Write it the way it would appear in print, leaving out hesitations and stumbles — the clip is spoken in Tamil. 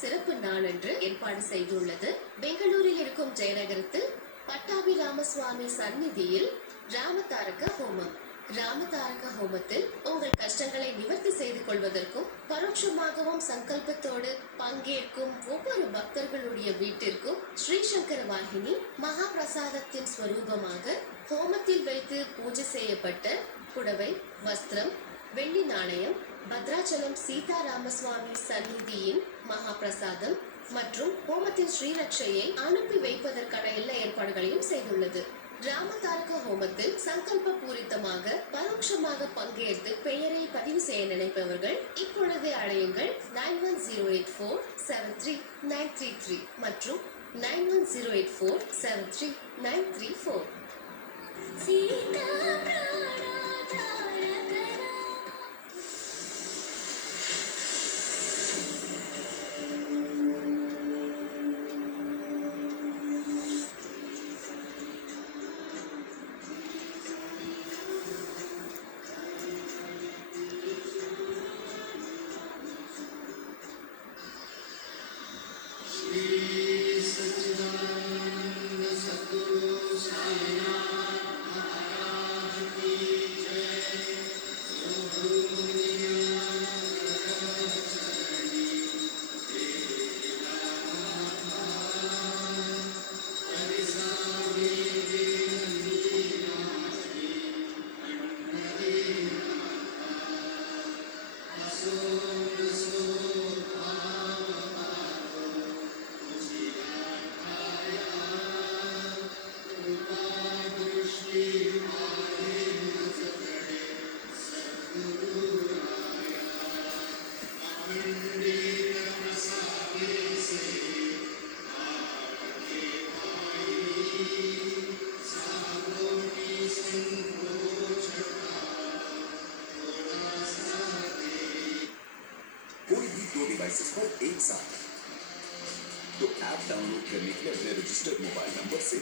சிறப்பு நாளன்று ஏற்பாடு செய்துள்ளது. பெங்களூரில் இருக்கும் ஜெயநகரத்தில் பட்டாபி ராமசுவாமி சந்நிதியில் ராமதாரக ஹோமம். ராமதாரக ஹோமத்தில் உங்கள் கஷ்டங்களை நிவர்த்தி செய்து கொள்வதற்கும் பரோட்சமாகவும் சங்கல்பத்தோடு பங்கேற்கும் ஒவ்வொரு பக்தர்களுடைய வீட்டிற்கும் ஸ்ரீசங்கர வாகினி மகா பிரசாதத்தின் ஸ்வரூபமாக ஹோமத்தில் வைத்து பூஜை செய்யப்பட்ட புடவை, வஸ்திரம், வெள்ளி நாணயம், பத்ராச்சலம் சீதாராமசுவாமி சந்நிதியின் மகா பிரசாதம் மற்றும் ஹோமத்தின் ஸ்ரீரட்சையை அனுப்பி வைப்பதற்கான எல்லா ஏற்பாடுகளையும் செய்துள்ளது. ராமதாரக ஹோமத்தில் சங்கல்ப பூரித்தமாக பரோட்சமாக பங்கேற்று பெயரை பதிவு செய்ய நினைப்பவர்கள் இப்பொழுதே அழையுங்கள் 9108473933 மற்றும் 9108473934. कोई भी 2 डिवाइसेस पर एक साथ, तो ऐप डाउनलोड करने के लिए अपने रजिस्टर्ड मोबाइल नंबर से